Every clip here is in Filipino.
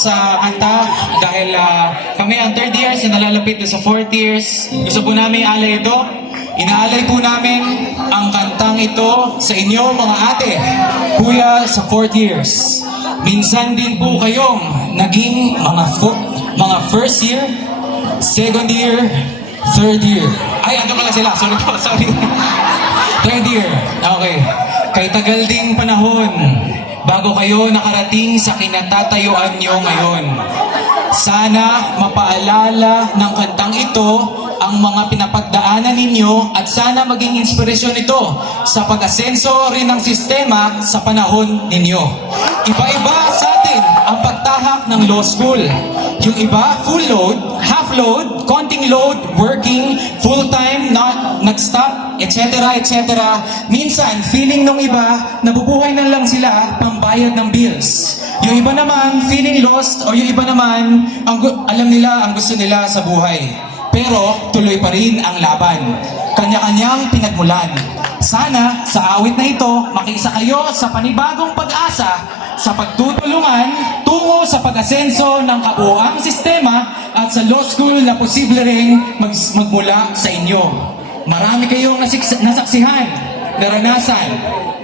sa kanta dahil kami ang 3rd years na nalalapit na sa 4th years. Gusto po namin alay ito. Inaalay po namin ang kantang ito sa inyo mga ate, kuya sa 4th years. Minsan din po kayong naging mga first year, 2nd year, 3rd year. Ay, ando pala sila. Sorry po, sorry. 3rd year. Okay. Kay tagal ding panahon bago kayo nakarating sa kinatatayuan nyo ngayon. Sana mapaalala ng kantang ito ang mga pinapagdaanan ninyo at sana maging inspirasyon ito sa pag-asenso rin ng sistema sa panahon ninyo. Iba-iba sa atin ang pagtahak ng law school. Yung iba, full load, half load, konting load, working, full-time, nag-stop, etc. etc. Minsan, feeling ng iba, nabubuhay na lang sila pambayad ng bills. Yung iba naman, feeling lost, o yung iba naman, alam nila ang gusto nila sa buhay. Pero, tuloy pa rin ang laban. Kanya-kanyang pinagmulan. Sana, sa awit na ito, makiisa kayo sa panibagong pag-asa sa pagtutulungan tungo sa pag-asenso ng kabuuang sistema at sa law school na posible ring magmula sa inyo. Marami kayong nasaksihan, naranasan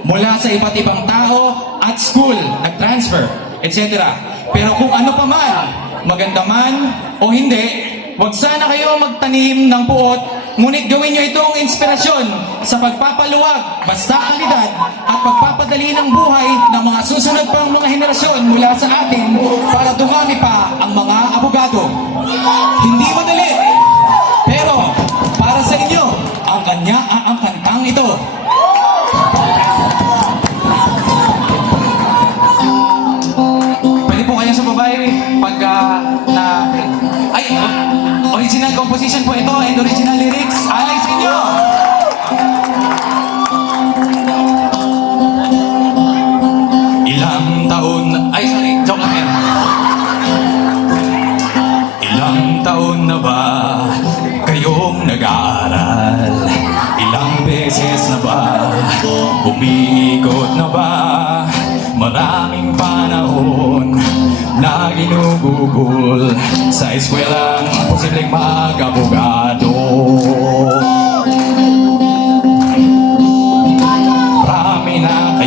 mula sa iba't ibang tao at school, nag-transfer, etc. Pero kung ano pa man, maganda man o hindi, huwag sana kayo magtanim ng puot, ngunit gawin nyo itong inspirasyon sa pagpapaluwag, basta kalidad, at pagpapadali ng buhay ng mga susunod pang mga henerasyon mula sa atin para dumami pa ang mga abogado. Hindi madali, pero para sa inyo, ang kantang ito. Pwede po kayo sa babae pagka original composition po ito and original lyrics. Alay sa inyo! Ilang taon... Ay, sorry. Joke lang yan. Ilang taon na ba kayong nag-aaral? Ilang beses na ba umiikot na ba? Maraming panahon na ginugugol sa eskwelang posibleng mag-abogado. Marami na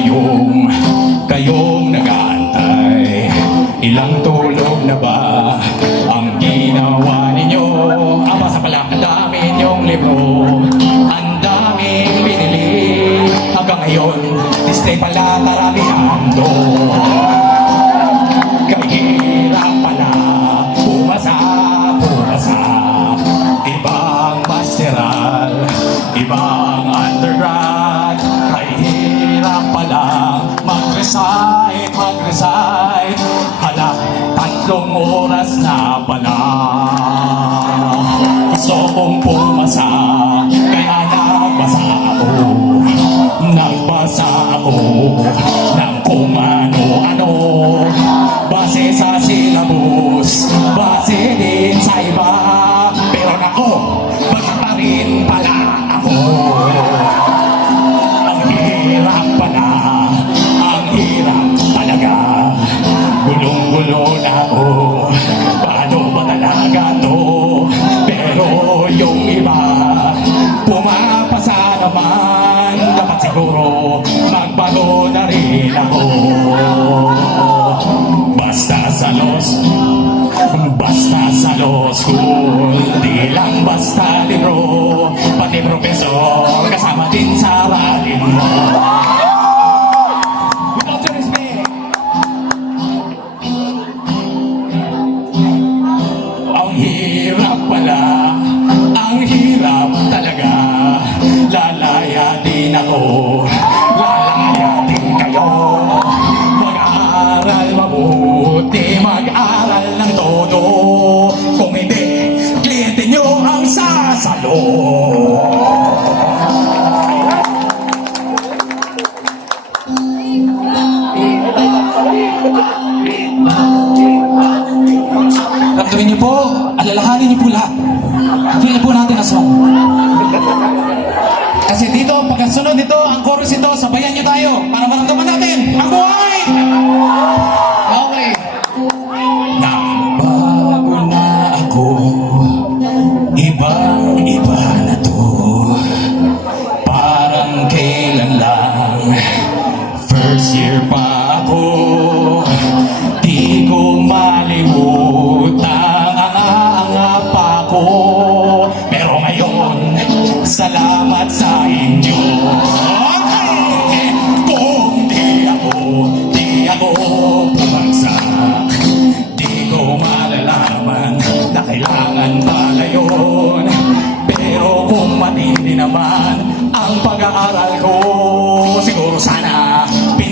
kayong nag-aantay. Ilang tulog na ba ang ginawa ninyo? Ama sa pala, ang dami ninyong libro, ang daming binili. Hanggang ngayon, Disney pala karamihan doon. Kahirap pala, pumasa. Ibang masteral, ibang undergrad. Kahirap pala, mag-recite. Hala, 3 oras na pala. Gusto kong pumasa, kaya nagbasa ako ng kung ano-ano. Base sa syllabus, base din sa iba. Pero nako, basta pa rin pala ako. Ang hirap pala, ang hirap talaga. Gulong-gulo na ako, paano ba talaga to? Pero yung iba, pumapasa naman. Dapat siguro magbago na rin ako. Basta sa law school, di lang basta libro, pati profesor kasama din sa aralin mo. Without your respect. Ang hirap pala, ang hirap talaga. Lalaya din ako, lalaya din kayo. Mag-aaral mabuti, mag-aral ng todo. Kung hindi, kliyente nyo ang sasalo. Ramdamin niyo po, alalahanin niyo po lahat. Feel po natin ang song. Kasi dito, pagkasunod nito, ang chorus ito, sabayan niyo tayo para maramdaman natin ang buhay! Okay.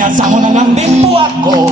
Inasama na lang din po ako.